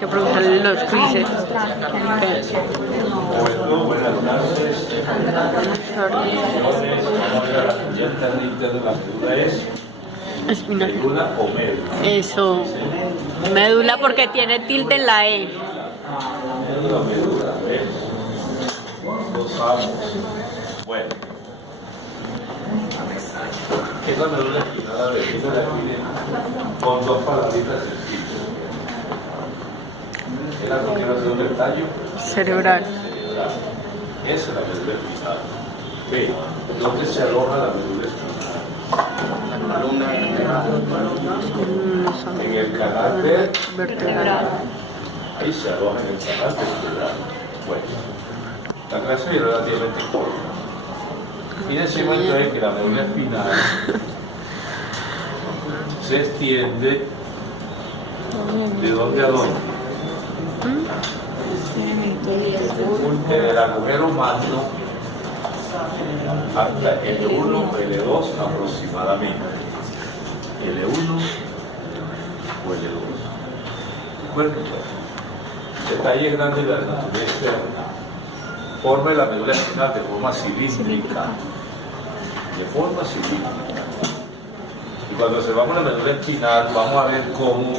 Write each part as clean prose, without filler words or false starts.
que preguntarle los quizzes. Bueno, buenas tardes. La médula es Espinal. médula o médula. Eso. Médula porque tiene tilde en la E. Médula, lo sabemos. Bueno. ¿Qué es la médula espinal? La médula la definen con dos palabritas sencillas. Es la continuación del tallo Cerebral. cerebral. Esa es la médula espinal. B. ¿Dónde se aloja la médula espinal? En el canal Vertebral. ahí se aloja en el canal vertebral. Bueno, la clase es relativamente corta. Y decimos entonces que la médula espinal se extiende ¿de dónde a dónde? En el agujero magno hasta L1 o L2 aproximadamente. L1 o L2. Bueno, detalles grandes de la anatomía externa. Forma de la médula espinal de forma cilíndrica. De forma cilíndrica. Y cuando observamos la médula espinal, vamos a ver cómo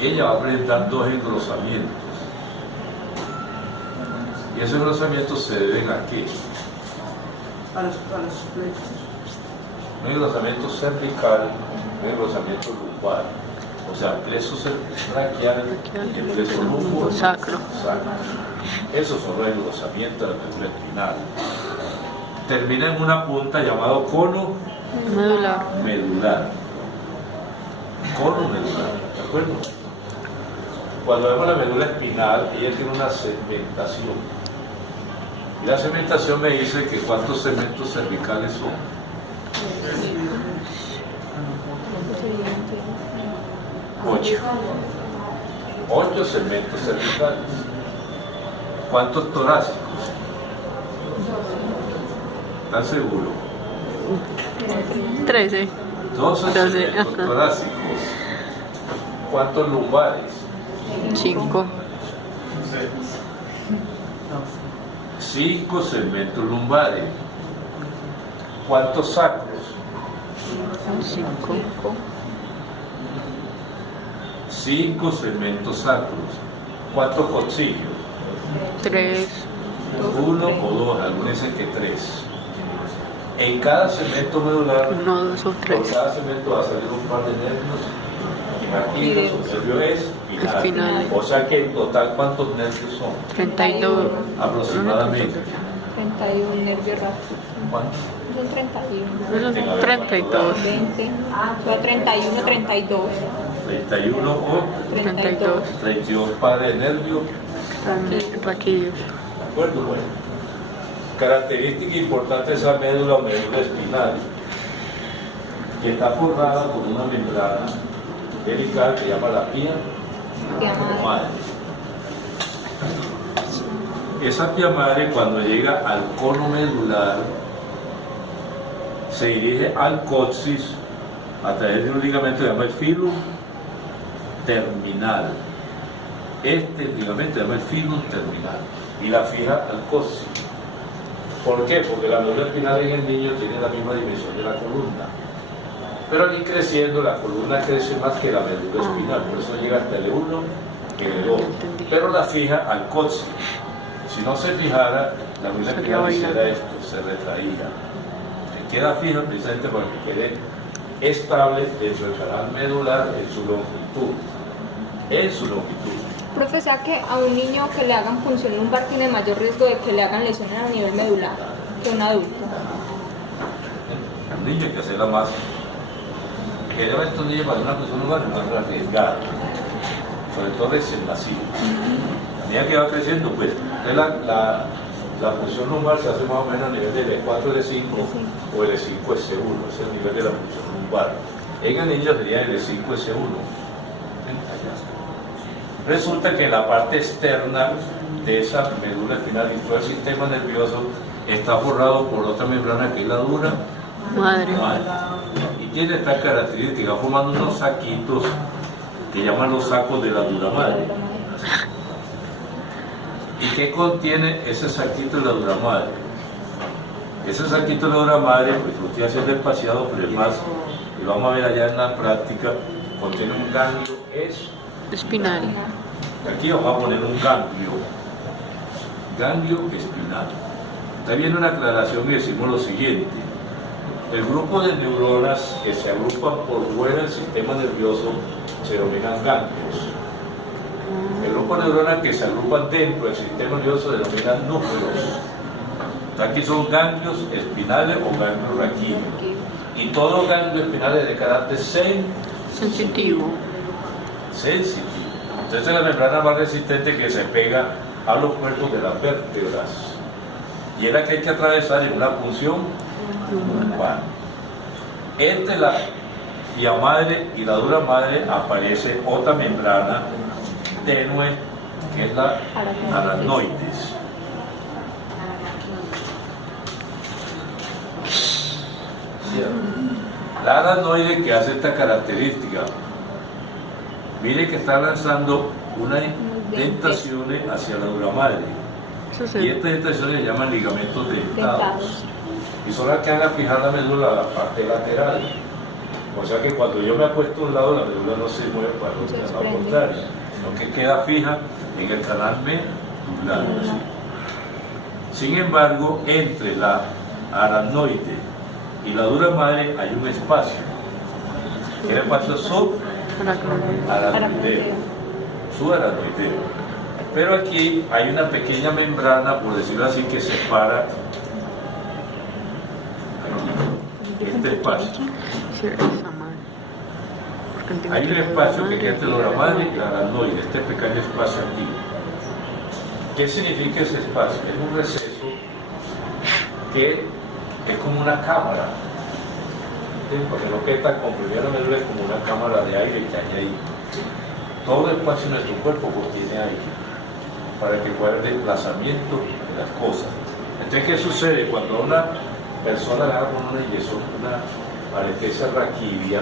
ella va a presentar dos engrosamientos. Y esos engrosamientos se deben a qué? A los plexos. Un engrosamiento cervical, un engrosamiento lumbar. O sea, plexo braquial y el plexo lumbar Sacro. Esos son los engrosamientos de la médula espinal. Termina en una punta llamado cono Medular. medular. Cono medular, ¿de acuerdo? Cuando vemos la médula espinal, ella tiene una segmentación. Y la segmentación me dice que cuántos segmentos cervicales son. 8 segmentos cervicales. ¿Cuántos torácicos? ¿Están seguros? 13. 12 segmentos Ajá. torácicos. ¿Cuántos lumbares? 5. 5 segmentos lumbares. ¿Cuántos sacros? 5. 5 segmentos sacros. ¿Cuántos coxillos? 3. 1 o 2, algunos dicen que 3. En cada segmento medular, 1, 2 o por 3. cada segmento va a salir un par de nervios. Aquí los nervios Espinales. O sea que en total, ¿cuántos nervios son? 32. Aproximadamente. 31 nervios rápidos. ¿Cuántos? Son 31. 32. 20. Son 31, 32. 31 o 32. 32 pares de nervios. Raquillos. ¿De acuerdo? Bueno. Característica importante de esa médula o médula espinal, que está forrada por una membrana helical que se llama la pía madre. Esa pía madre, cuando llega al cono medular, se dirige al coxis a través de un ligamento que se llama el filum terminal. Este ligamento se llama el filum terminal y la fija al coxis. ¿Por qué? Porque la médula espinal en el niño tiene la misma dimensión de la columna. Pero al ir creciendo, la columna crece más que la médula espinal, por eso llega hasta el 1 y el 2. Pero la fija al coxis. Si no se fijara, la médula espinal hiciera esto, se retraía. Se queda fija precisamente para que quede estable dentro del canal medular en su longitud. En su longitud. Profe, ¿sabe que a un niño que le hagan punción lumbar tiene mayor riesgo de que le hagan lesiones a nivel medular que a un adulto? El niño hay que hacerla más. Generalmente estos niños para una punción lumbar es más arriesgada, sobre todo recién nacido. La niña que va creciendo, pues, la punción lumbar se hace más o menos a nivel de L4, L5 o L5, S1, ese es el nivel de la punción lumbar. En el niño sería L5, S1. Resulta que la parte externa de esa médula espinal y todo el sistema nervioso está forrado por otra membrana que es la dura Madre. y tiene esta característica, formando unos saquitos que llaman los sacos de la dura madre. ¿Y qué contiene ese saquito de la dura madre? Ese saquito de la dura madre, pues lo estoy haciendo espaciado, pero es más, y lo vamos a ver allá en la práctica, contiene un ganglio Espinal. Aquí vamos a poner un ganglio espinal. Ahí viene una aclaración y decimos lo siguiente. El grupo de neuronas que se agrupan por fuera del sistema nervioso se denominan ganglios. El grupo de neuronas que se agrupan dentro del sistema nervioso se denominan núcleos. Aquí son ganglios espinales o ganglios raquídeos. Y todos los ganglios espinales de carácter Sensitivo. sensitivo. Entonces es la membrana más resistente que se pega a los cuerpos de las vértebras. Y es la que hay que atravesar en una punción lumbar. Entre la vía madre y la dura madre aparece otra membrana tenue que es la aracnoides. La aracnoide que hace esta característica, mire que está lanzando unas dentaciones hacia la dura madre. Y estas dentaciones se llaman ligamentos dentados. Y son las que van a fijar la médula a la parte lateral. O sea que cuando yo me acuesto a un lado, la médula no se mueve para el lado contrario, sino que queda fija en el canal medular. Sin embargo, entre la aracnoide y la dura madre hay un espacio. El espacio subaracnoideo. Pero aquí hay una pequeña membrana, por decirlo así, que separa aquí, este espacio. Hay un espacio que queda entre la dura madre y la aracnoide, este pequeño espacio aquí. ¿Qué significa ese espacio? Es un receso que es como una cámara, ¿sí? Porque no queda tan comprimida la médula, es como una cámara de aire que hay ahí. Todo el espacio de nuestro cuerpo contiene aire para que pueda haber desplazamiento de las cosas. Entonces, ¿qué sucede? Cuando a una persona le haga con una inyección, una anestesia raquídea,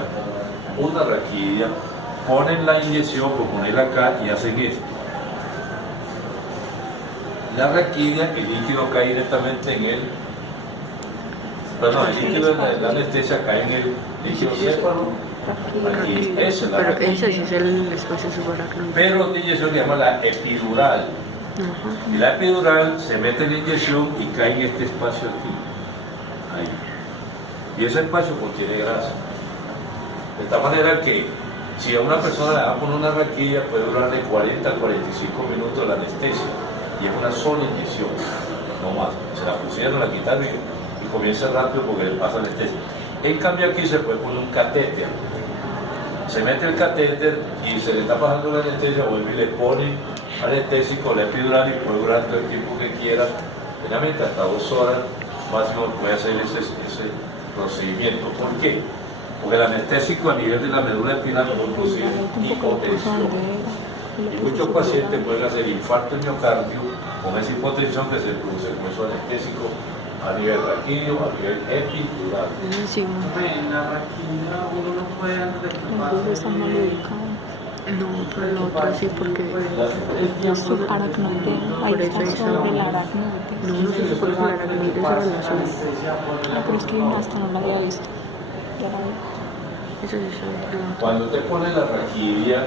ponen la inyección, por ponerla acá, y hacen esto. La raquídea, el líquido cae directamente en el líquido de la anestesia cae en el líquido céfalo. Aquí, esa es la Pero raquídea. ese sí es el espacio subaracnoide. Pero la inyección se llama la epidural. Y la epidural se mete en la inyección y cae en este espacio aquí. Ahí. Y ese espacio contiene grasa. De tal manera que si a una persona le da con una raquilla puede durar de 40 a 45 minutos la anestesia. Y es una sola inyección, no más. Se la pusieron, la quitaron y comienza rápido porque le pasa la anestesia. En cambio aquí se puede poner un catéter. Se mete el catéter y se le está pasando la anestesia, vuelve y le pone anestésico, la epidural, y puede durar todo el tiempo que quiera, generalmente hasta 2 horas máximo puede hacer ese procedimiento. ¿Por qué? Porque el anestésico a nivel de la médula espinal puede producir hipotensión. Y muchos pacientes pueden hacer infarto de miocardio con esa hipotensión que se produce con eso anestésico a nivel raquídeo, a nivel epidural. En la raquídea uno no puede No, pero el otro sí, porque Es subaracnoideo, ahí está sobre el aracnoide. no, no se supone que el aracnoide es sobre la zona. Ah, pero es que yo hasta no la había visto. Ya la vi. Eso sí sabe. Cuando usted pone la raquídea,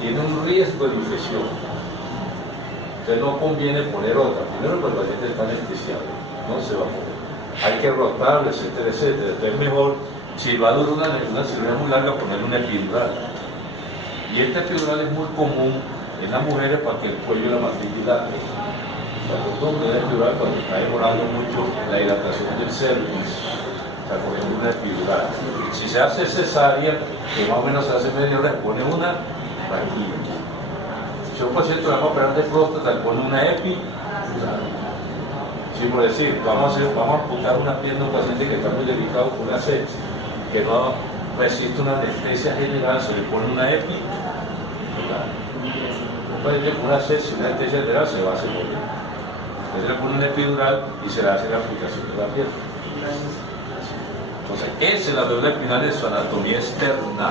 tiene un riesgo de infección. Entonces no conviene poner otra. Primero, pues el paciente está anestesiado, no se va a poner. Hay que rotarlo, etcétera, etcétera. Entonces es mejor, si va a durar una cirugía muy larga, ponerle una epidural. Y esta epidural es muy común en las mujeres para que el cuello y la matriz dilate. La costumbre de la epidural cuando está demorando mucho la hidratación del cervix, está cogiendo una epidural. Si se hace cesárea, que más o menos se hace media hora, se pone una raquídea. Si un paciente le va a operar de próstata, le pone una epidural. Sí, por decir, vamos a amputar una pierna a un paciente que está muy delicado con una sepsis, que no resiste una anestesia general, se le pone una epidural. Un paciente con una sepsis, una anestesia general, se va a hacer morir. Entonces se le pone una epidural y se le hace la aplicación de la pierna. Entonces, esa es la médula espinal de su anatomía externa.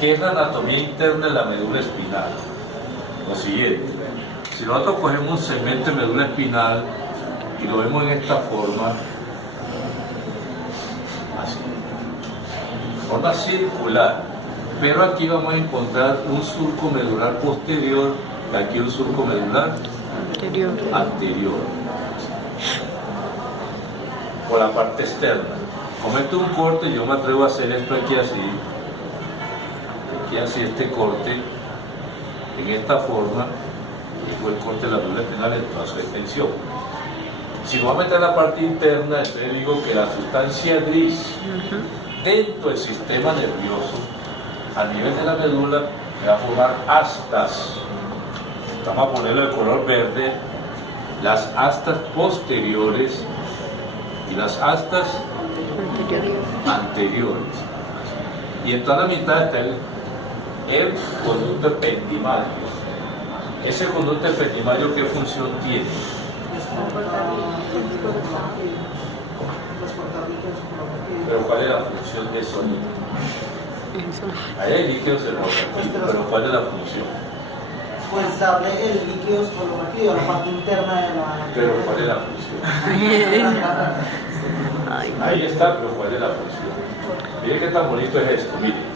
¿Qué es la anatomía interna de la médula espinal? Lo siguiente. Si nosotros cogemos un segmento de médula espinal y lo vemos en esta forma, así, forma circular, pero aquí vamos a encontrar un surco medular posterior y aquí un surco medular anterior, por la parte externa. Como esto es un corte, yo me atrevo a hacer esto aquí así, este corte, en esta forma, y fue el corte de la médula espinal en toda su extensión. Si voy a meter la parte interna, entonces digo que la sustancia gris dentro del sistema nervioso, a nivel de la médula, me va a formar astas. Vamos a ponerlo de color verde, las astas posteriores y las astas anteriores. Y en toda la mitad está el conducto ependimario. Ese conducto ependimario, ¿qué función tiene? Pero ¿cuál es la función de eso? Ahí hay líquidos cefalorraquídeos, pero ¿cuál es la función? Pues darle el líquido cefalorraquídeo a la parte interna de la... Pero ¿cuál es la función? Ahí está, pero ¿cuál es la función? Miren qué tan bonito es esto, miren.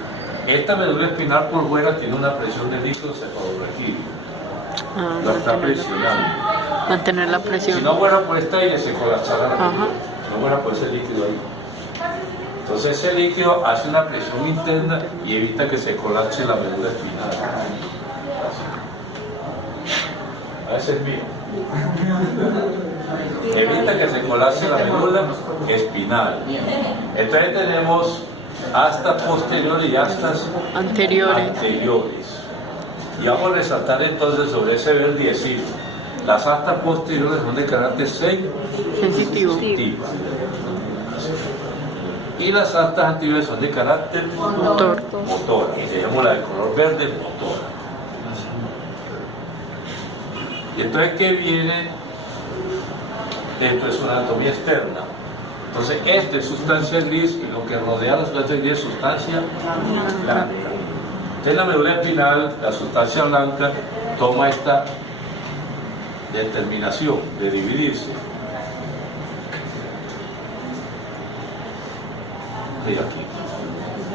Esta médula espinal por fuera tiene una presión de líquido cefalorraquídeo. Lo está presionando. Mantener la presión. Si no fuera por esta aire se colapsará la médula. Si no fuera por ese líquido ahí. Entonces ese líquido hace una presión interna y evita que se colapse la médula espinal. Ese es mío. Evita que se colapse la médula espinal. Entonces tenemos astas posteriores y astas anteriores. Y vamos a resaltar entonces sobre ese verdiecito. Las astas posteriores son de carácter sensitivo. Y las astas anteriores son de carácter motor. Tenemos la de color verde, motor. Y entonces, ¿qué viene? Esto es una anatomía externa. Entonces, esto es sustancia gris y lo que rodea la sustancia gris es sustancia blanca. Entonces, la médula espinal, la sustancia blanca, toma esta determinación de dividirse. Mira aquí.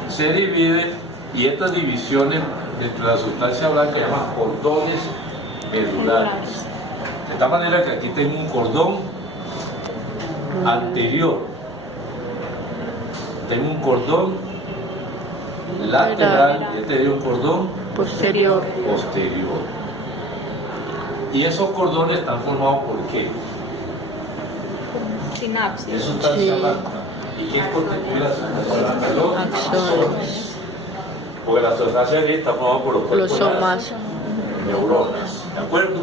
Se divide y estas divisiones dentro de la sustancia blanca se llaman cordones medulares. De tal manera que aquí tengo un cordón anterior, tengo un cordón lateral y este es un cordón posterior. Y esos cordones están formados por ¿qué? Sinapsis. Es sustancia blanca. ¿Y quién constituye la sustancia blanca? Los axones. Porque la sustancia gris está formada por los somas, neuronas. ¿De acuerdo?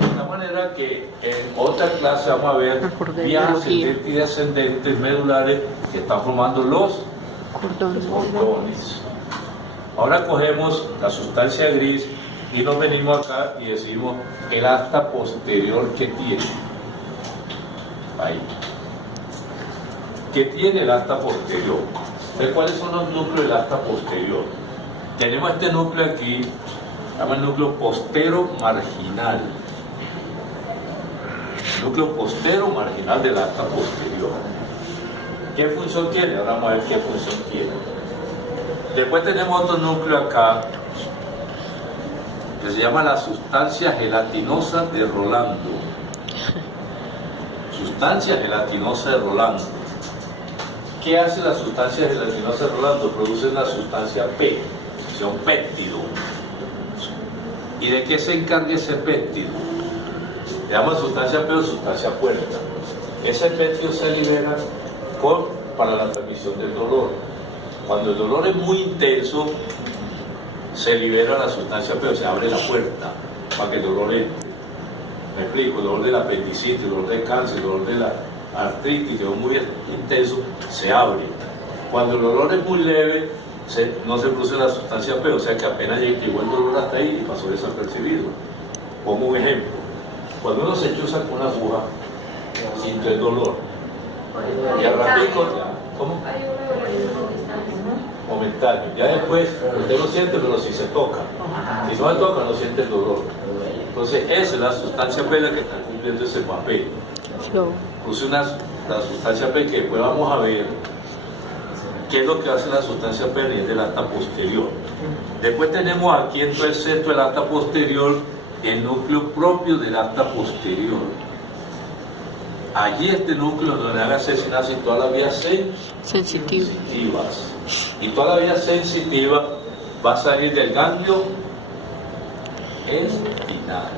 De tal manera que en otra clase vamos a ver vías ascendentes y descendentes medulares que están formando los cordones. Ahora cogemos la sustancia gris y nos venimos acá y decimos el asta posterior que tiene. Ahí. ¿Qué tiene el asta posterior? ¿Ve cuáles son los núcleos del asta posterior? Tenemos este núcleo aquí, se llama el núcleo postero marginal. Núcleo postero marginal del asta posterior. ¿Qué función tiene? Ahora vamos a ver qué función tiene. Después tenemos otro núcleo acá que se llama la sustancia gelatinosa de Rolando. Sustancia gelatinosa de Rolando. ¿Qué hace la sustancia gelatinosa de Rolando? Produce una sustancia P, son péptido. ¿Y de qué se encarga ese péptido? Le llaman sustancia P o sustancia puerta. Ese péptido se libera para la transmisión del dolor. Cuando el dolor es muy intenso, se libera la sustancia P, o se abre la puerta para que el dolor entre. Me explico, el dolor del apendicitis, el dolor del cáncer, el dolor de la artritis, que es muy intenso, se abre. Cuando el dolor es muy leve, no se produce la sustancia P, o sea que apenas llegó el dolor hasta ahí y pasó desapercibido. Pongo un ejemplo. Cuando uno se chuza con una aguja, siente el dolor. Y al ratico, ¿cómo? Momentáneo. Ya después, usted lo siente, pero si se toca. Si no se toca, no siente el dolor. Entonces, esa es la sustancia P la que está cumpliendo ese papel. Flow. Puse la sustancia P que después vamos a ver qué es lo que hace la sustancia P y es del asta posterior. Después tenemos aquí en todo el centro del asta posterior el núcleo propio del asta posterior. Allí este núcleo donde van a asesinarse todas las vías Sensitivo. sensitivas. Y toda la vía sensitiva va a salir del ganglio espinal.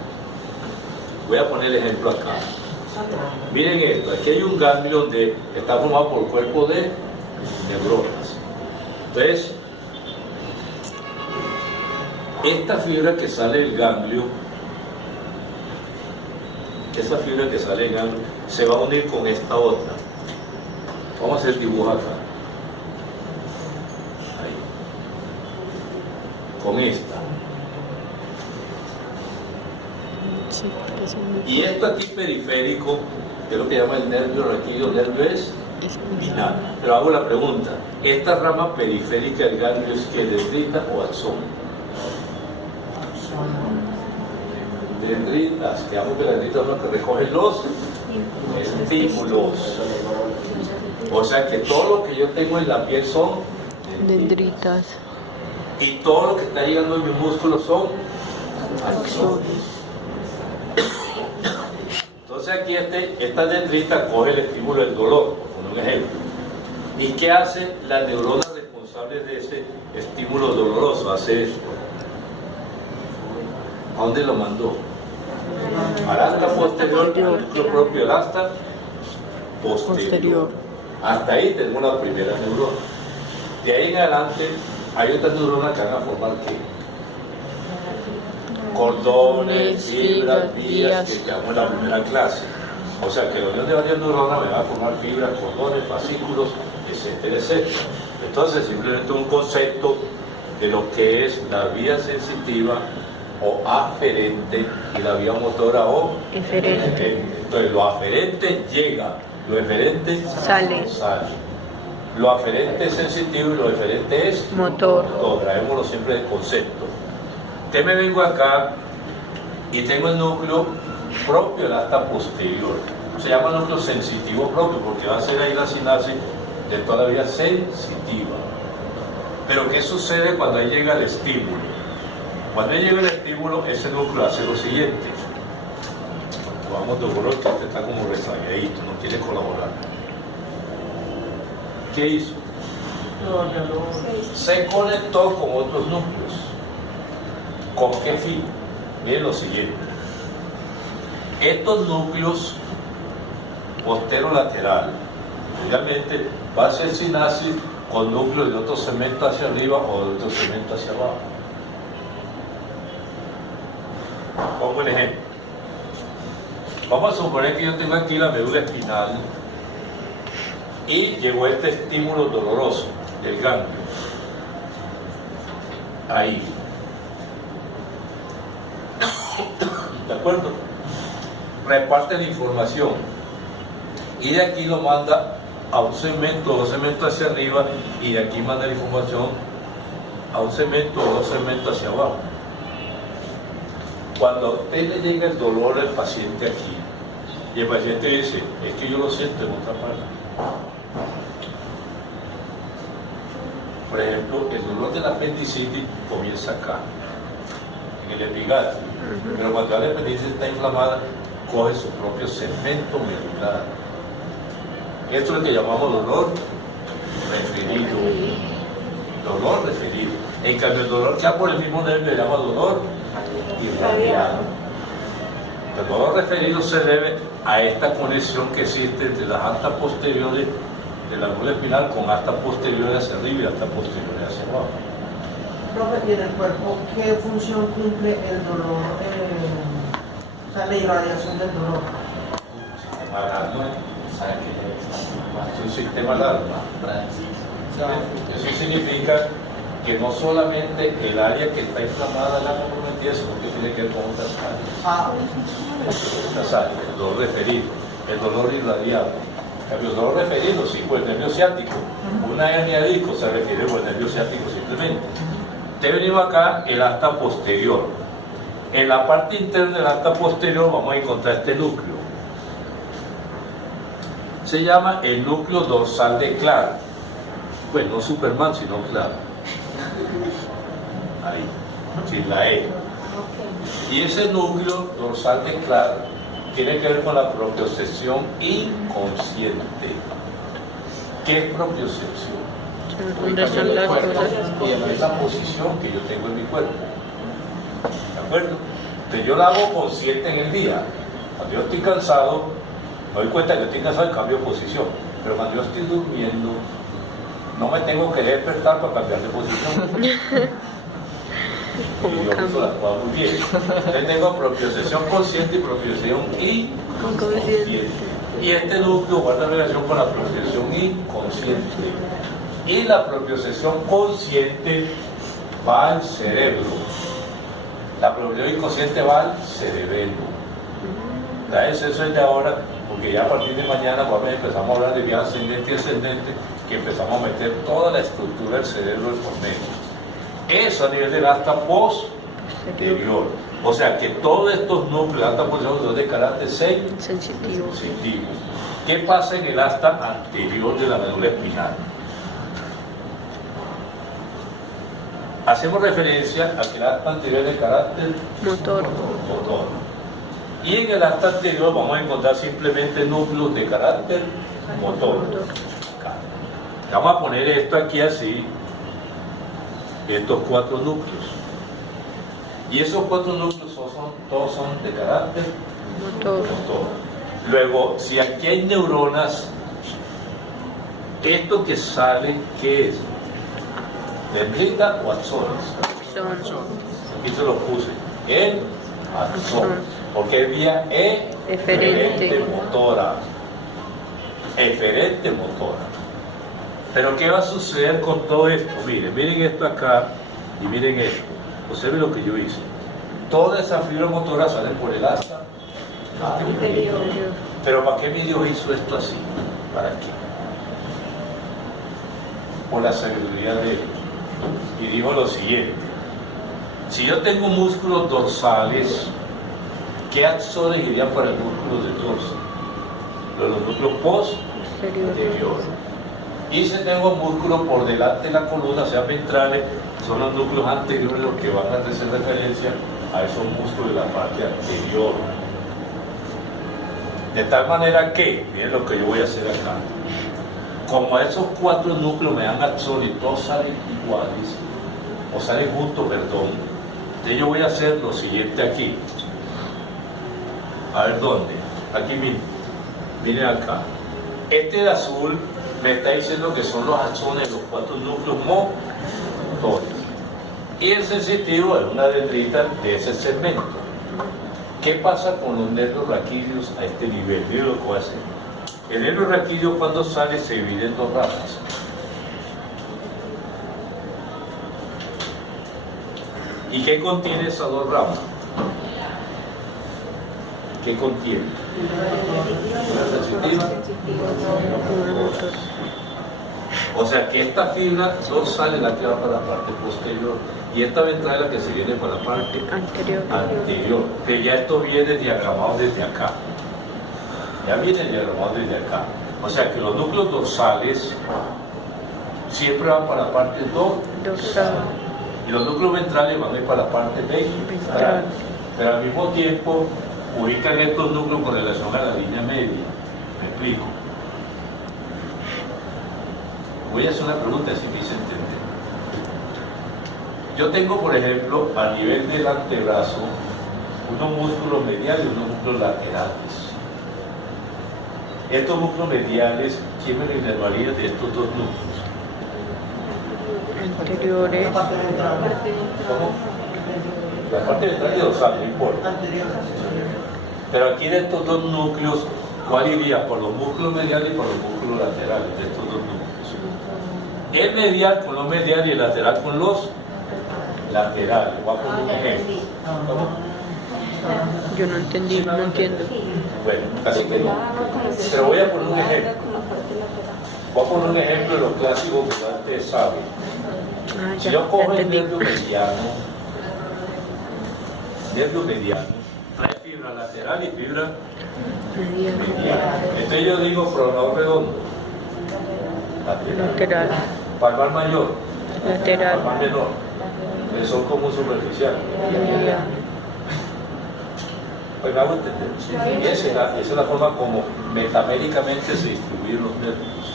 Voy a poner el ejemplo acá. Miren esto, aquí hay un ganglio donde está formado por cuerpo de neuronas. Entonces, esta fibra que sale del ganglio, esa fibra que sale del ganglio, se va a unir con esta otra. Vamos a hacer el dibujo acá. Ahí. Con esta. Sí, porque es un Y esto aquí periférico, que es lo que llama el nervio raquídeo, nervio espinal. Pero hago la pregunta, ¿esta rama periférica del ganglio es que dendrita o axón? Dendritas, que llamo que la dendrita es lo que recoge los estímulos. O sea que todo lo que yo tengo en la piel son dendritas. y todo lo que está llegando en mis músculos son axones. Entonces aquí esta dendrita coge el estímulo del dolor, por un ejemplo. ¿Y qué hace la neurona responsable de ese estímulo doloroso? Hace esto. ¿A dónde lo mandó? Al asta posterior, al núcleo propio del asta posterior. Hasta ahí tenemos la primera neurona. De ahí en adelante hay otras neuronas que van a formar ¿qué? Cordones, fibras, vías, que quedamos en la primera clase. O sea que la unión de varias neuronas me va a formar fibras, cordones, fascículos, etcétera, etcétera. Entonces simplemente un concepto de lo que es la vía sensitiva o aferente y la vía motora o eferente. Entonces lo aferente llega, lo eferente Sale. Lo aferente es sensitivo y lo eferente es Motor. Traémoslo siempre de concepto. Entonces me vengo acá y tengo el núcleo propio del asta posterior. Se llama núcleo sensitivo propio porque va a ser ahí la sinapsis de toda la vía sensitiva. Pero ¿qué sucede cuando ahí llega el estímulo? Cuando ahí llega el estímulo, ese núcleo hace lo siguiente. Vamos de dolor que usted está como rezagadito, no quiere colaborar. ¿Qué hizo? Se conectó con otros núcleos. ¿Con qué fin? Miren lo siguiente. Estos núcleos posterolateral, realmente va a ser sinapsis con núcleos de otro segmento hacia arriba o de otro segmento hacia abajo. Pongo un ejemplo. Vamos a suponer que yo tengo aquí la médula espinal y llegó este estímulo doloroso del ganglio. Ahí. ¿De acuerdo? Reparte la información y de aquí lo manda a un segmento o dos segmentos hacia arriba y de aquí manda la información a un segmento o dos segmentos hacia abajo. Cuando a usted le llega el dolor al paciente aquí y el paciente dice, es que yo lo siento en otra parte. Por ejemplo, el dolor de la apendicitis comienza acá, en el epigastrio, pero cuando la apendicitis está inflamada, coge su propio segmento medular. Esto es lo que llamamos dolor referido. Dolor referido. En cambio, el dolor que ha por el mismo nervio le llama dolor irradiado. El dolor referido se debe a esta conexión que existe entre las astas posteriores de la médula espinal con astas posteriores hacia arriba y astas posteriores hacia abajo. Profe, ¿y en el cuerpo qué función cumple el dolor, o sea, la irradiación del dolor? Sistema alarma, ¿sabe qué es un sistema alarma? Eso significa que no solamente el área que está inflamada la comprometida, sino que tiene que ver con otras áreas. El dolor referido, el dolor irradiado. El dolor referido, sí, por el nervio ciático. Una hernia de disco se refiere por el nervio ciático simplemente. Te venimos acá el asta posterior. En la parte interna del asta posterior vamos a encontrar este núcleo. Se llama el núcleo dorsal de Clark. Pues no Superman, sino Clark. Ahí, sin la E. Y ese núcleo dorsal de Clark tiene que ver con la propiocepción inconsciente. ¿Qué es propiocepción? ¿Dónde están las cosas? Esa posición que yo tengo en mi cuerpo. ¿De acuerdo? Entonces yo la hago consciente en el día. Cuando yo estoy cansado, me doy cuenta que estoy cansado y cambio de posición. Pero cuando yo estoy durmiendo, no me tengo que despertar para cambiar de posición. Y yo uso las cosas muy bien. Entonces tengo propiocepción consciente y propiocepción inconsciente. Y este núcleo guarda relación con la propiocepción inconsciente. Y la propiocepción consciente va al cerebro. La propiocepción inconsciente va al cerebelo. Eso es de ahora, porque ya a partir de mañana empezamos a hablar de vía ascendente y ascendente, que empezamos a meter toda la estructura del cerebro por medio. Eso a nivel del asta posterior. O sea que todos estos núcleos del asta posterior son de carácter sensitivo. ¿Qué pasa en el asta anterior de la médula espinal? Hacemos referencia a que el asta anterior es de carácter motor. Y en el asta anterior vamos a encontrar simplemente núcleos de carácter motor. Vamos a poner esto aquí así, estos 4 núcleos. Y esos 4 núcleos todos son de carácter motor. Luego, si aquí hay neuronas, esto que sale, ¿qué es? ¿Dendrita o axones? Aquí se lo puse. El axón. Porque es vía eferente motora. Eferente motora. Pero ¿qué va a suceder con todo esto? Miren esto acá y miren esto. Observen lo que yo hice. Toda esa fibra motora sale por el asta anterior. Pero ¿para qué mi Dios hizo esto así? ¿Para qué? Por la sabiduría de él. Y dijo lo siguiente: si yo tengo músculos dorsales, ¿qué axones irían para el músculo del dorso? Los músculos posteriores. Y si tengo músculos por delante de la columna, sean ventrales, son los núcleos anteriores los que van a hacer referencia a esos músculos de la parte anterior. De tal manera que, miren lo que yo voy a hacer acá. Como esos 4 núcleos me dan axones y todos salen iguales, o salen juntos, perdón, entonces yo voy a hacer lo siguiente aquí. A ver dónde. Aquí mismo. Miren acá. Este de azul me está diciendo que son los axones de los 4 núcleos motores. Y el sensitivo es una dendrita de ese segmento. ¿Qué pasa con los nervios raquídeos a este nivel? Miren lo que voy a hacer. El nervio raquídeo cuando sale se divide en 2 ramas. ¿Y qué contiene esas 2 ramas? ¿Qué contiene? O sea que esta fibra dorsal es la que va para la parte posterior y esta ventral es la que se viene para la parte anterior. Que ya esto viene diagramado desde acá. Ya viene diagramado desde acá. O sea que los núcleos dorsales siempre van para la parte dorsal. Y los núcleos ventrales van a ir para la parte ventral. Pero al mismo tiempo ubican estos núcleos con relación a la línea media. ¿Me explico? Voy a hacer una pregunta si me hice entender. Yo tengo, por ejemplo, a nivel del antebrazo, unos músculos mediales y unos músculos laterales. Estos músculos mediales, ¿quién me lo inervaría de estos 2 núcleos? Anteriores. ¿Cómo? La parte ventral y dorsal, no importa. Pero aquí de estos 2 núcleos, ¿cuál iría? Por los músculos mediales y por los músculos laterales de estos 2 núcleos. El medial con los mediales y el lateral con los laterales. Voy a poner un ejemplo. ¿Cómo? Yo no entendí, no entiendo. Bueno, casi que no. Pero voy a poner un ejemplo. Voy a poner un ejemplo de los clásicos que ustedes saben. Si yo cojo el nervio mediano nervio mediano, trae fibra lateral y fibra mediana. Entonces yo digo pronador redondo, lateral. Palmar mayor, palmar menor, el sol común superficial. Pues me hago entender. Y esa es la forma como metaméricamente se distribuyen los nervios.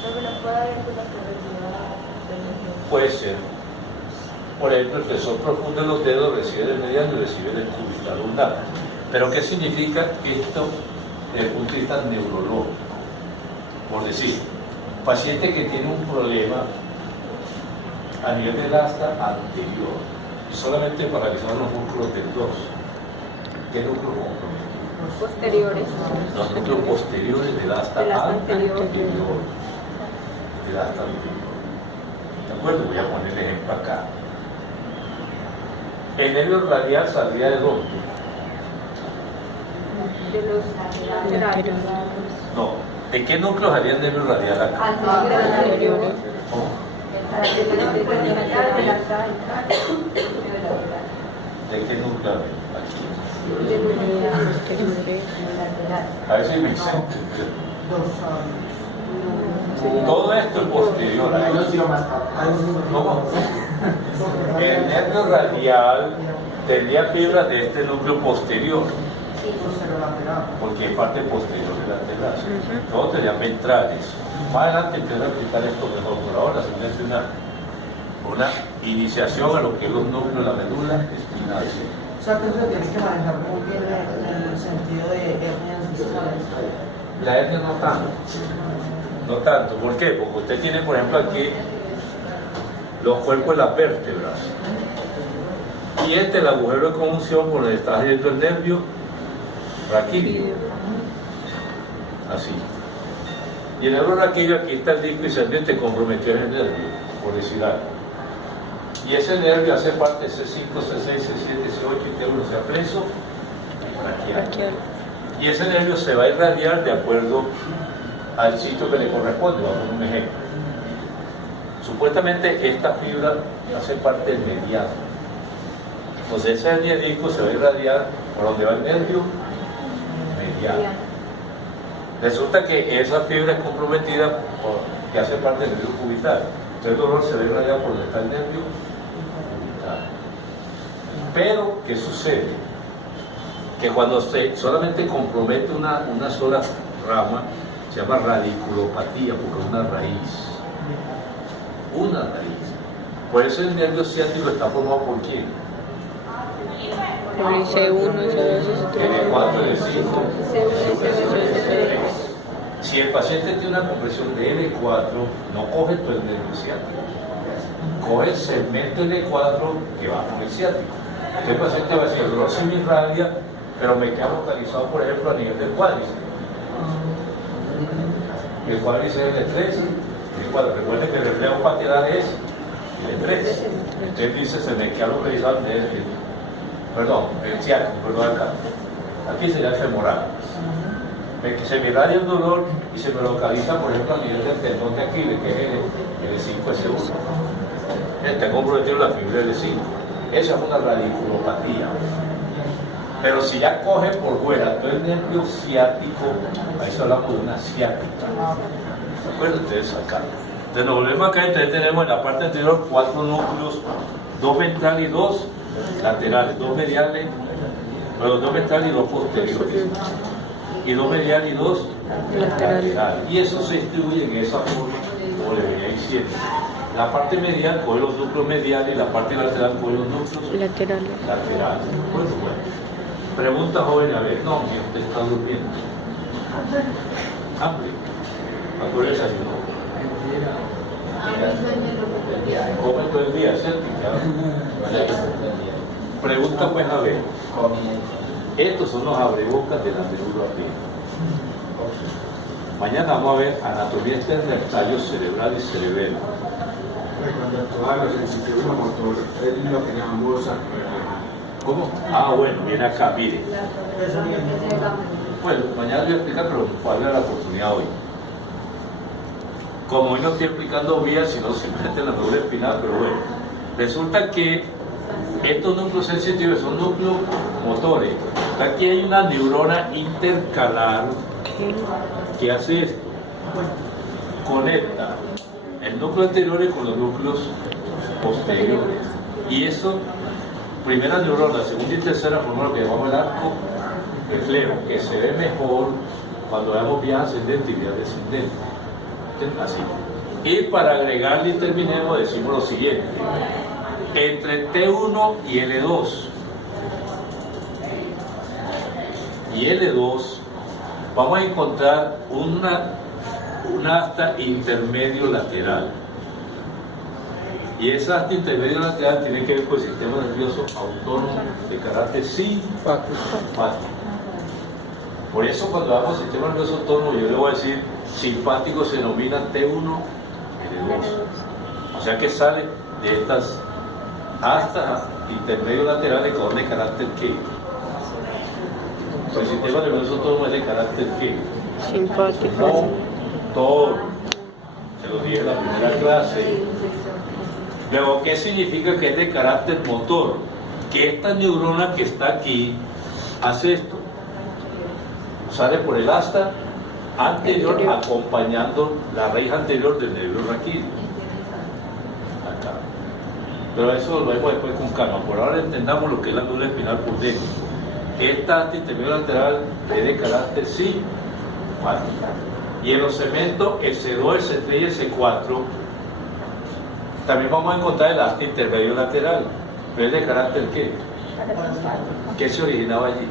Puede ser. Por ejemplo, el flexor profundo de los dedos recibe del mediano y recibe del cubital ulnar. Pero ¿qué significa esto desde el punto de vista neurológico? Por decir, paciente que tiene un problema a nivel del asta anterior, solamente paralizados los músculos del dorso. ¿Qué núcleo comprometido? Posteriores. Los núcleos posteriores del asta anterior. Del asta anterior. ¿De acuerdo? Voy a poner el ejemplo acá. El nervio radial saldría de dónde? De los laterales. No. ¿De qué núcleo salía el nervio radial acá? Anteriores. ¿Cómo? ¿De qué núcleo? Aquí. A ver si me exento. Todo esto es posterior a eso. ¿Cómo? El nervio radial tendría fibras de este núcleo posterior, porque es parte posterior de la lateral. Todos tendrían ventrales. Más adelante empiezo a explicar esto mejor. Por ahora simplemente una iniciación a lo que es los núcleos de la médula espinal. O sea, que eso tienes que manejar muy bien en el sentido de hernias discales. La hernia no tanto. No tanto. ¿Por qué? Porque usted tiene, por ejemplo, aquí los cuerpos de las vértebras. Y este el agujero de conjunción por donde está saliendo el nervio raquídeo. Así. Y el nervio raquídeo, aquí está el disco isquioiscendente comprometido en el nervio, por decir algo. Y ese nervio hace parte de C5, C6, C7, C8 y T1, sea preso braquial. Y ese nervio se va a irradiar de acuerdo al sitio que le corresponde. Vamos a poner un ejemplo. Supuestamente esta fibra hace parte del mediano. Entonces ese hernia de disco se va a irradiar por donde va el nervio mediano. Resulta que esa fibra es comprometida que hace parte del nervio cubital. Entonces el dolor se va a irradiar por donde está el nervio cubital. Pero, ¿qué sucede? Que cuando se solamente compromete una sola rama, se llama radiculopatía, porque es una raíz. Una raíz. Por eso el nervio ciático está formado por quién? Por el C1, C2, L4, L5, Si el paciente tiene una compresión de L4, no coge todo el nervio ciático, coge el segmento L4 que va con el ciático. El paciente va a decir, el dolor se me irradia, pero me queda localizado, por ejemplo, a nivel del cuádriceps. El cuádriceps es L3, recuerden que el reflejo patelar es L3. Entonces dice, se me queda localizado el ciático, acá. Aquí sería el femoral. Se me irradia el dolor y se me localiza, por ejemplo, a nivel del tendón de Aquiles, que es el L5S1. Está comprometido la fibra L5. Esa es una radiculopatía. Pero si ya coge por fuera todo el nervio ciático, ahí se hablamos de una ciática. ¿Se acuerdan ustedes acá? Entonces nos volvemos acá, entonces tenemos en la parte anterior 4 núcleos, 2 ventrales y 2 laterales, 2 mediales, pero 2 ventrales y 2 posteriores. Y 2 mediales y 2 laterales. Y eso se distribuye en esa forma, como le venía diciendo. La parte medial coge los núcleos mediales y la parte lateral coge los núcleos laterales. Bueno. Pregunta joven, a ver, no, que usted está durmiendo. Hambre. Acuérdese así, ¿no? Come todo el día, ¿cierto? Pregunta pues, a ver. Estos son los abrebocas de la médula espinal. Mañana vamos a ver anatomía externa del tallo cerebral y cerebelo. Es lo que llamamos. ¿Cómo? Bueno, viene acá, mire. Bueno, mañana voy a explicar, pero voy a dar la oportunidad hoy. Como hoy no estoy explicando vías, sino simplemente la médula espinal, pero bueno. Resulta que Estos núcleos sensitivos son núcleos motores. Aquí hay una neurona intercalar que hace esto. Conecta el núcleo anterior con los núcleos posteriores. Y eso, primera neurona, segunda y tercera, forma lo que llamamos el arco reflejo, que se ve mejor cuando veamos vías ascendente y vías descendente. Así. Y para agregarle y terminemos, decimos lo siguiente: entre T1 y L2 vamos a encontrar un asta intermedio lateral, y esa asta intermedio lateral tiene que ver con el sistema nervioso autónomo de carácter simpático. Por eso cuando hablamos del sistema nervioso autónomo, yo le voy a decir simpático se denomina T1, L2, o sea que sale de estas astas intermedio laterales con de carácter ¿qué? El sistema nervioso autónomo es de carácter ¿qué? Simpático. Motor. Se lo dije en la primera clase. Luego, ¿qué significa que es de carácter motor? Que esta neurona que está aquí hace esto. Sale por el asta anterior acompañando la raíz anterior del nervio raquídeo. Acá. Pero eso lo vemos después con calma. Por ahora entendamos lo que es la médula espinal por dentro. Esta asta intermedio lateral es de carácter simpático. Y en los segmentos el C2, el C3 y el C4 también vamos a encontrar el asta intermedio lateral, pero es de carácter ¿qué? ¿Qué se originaba allí?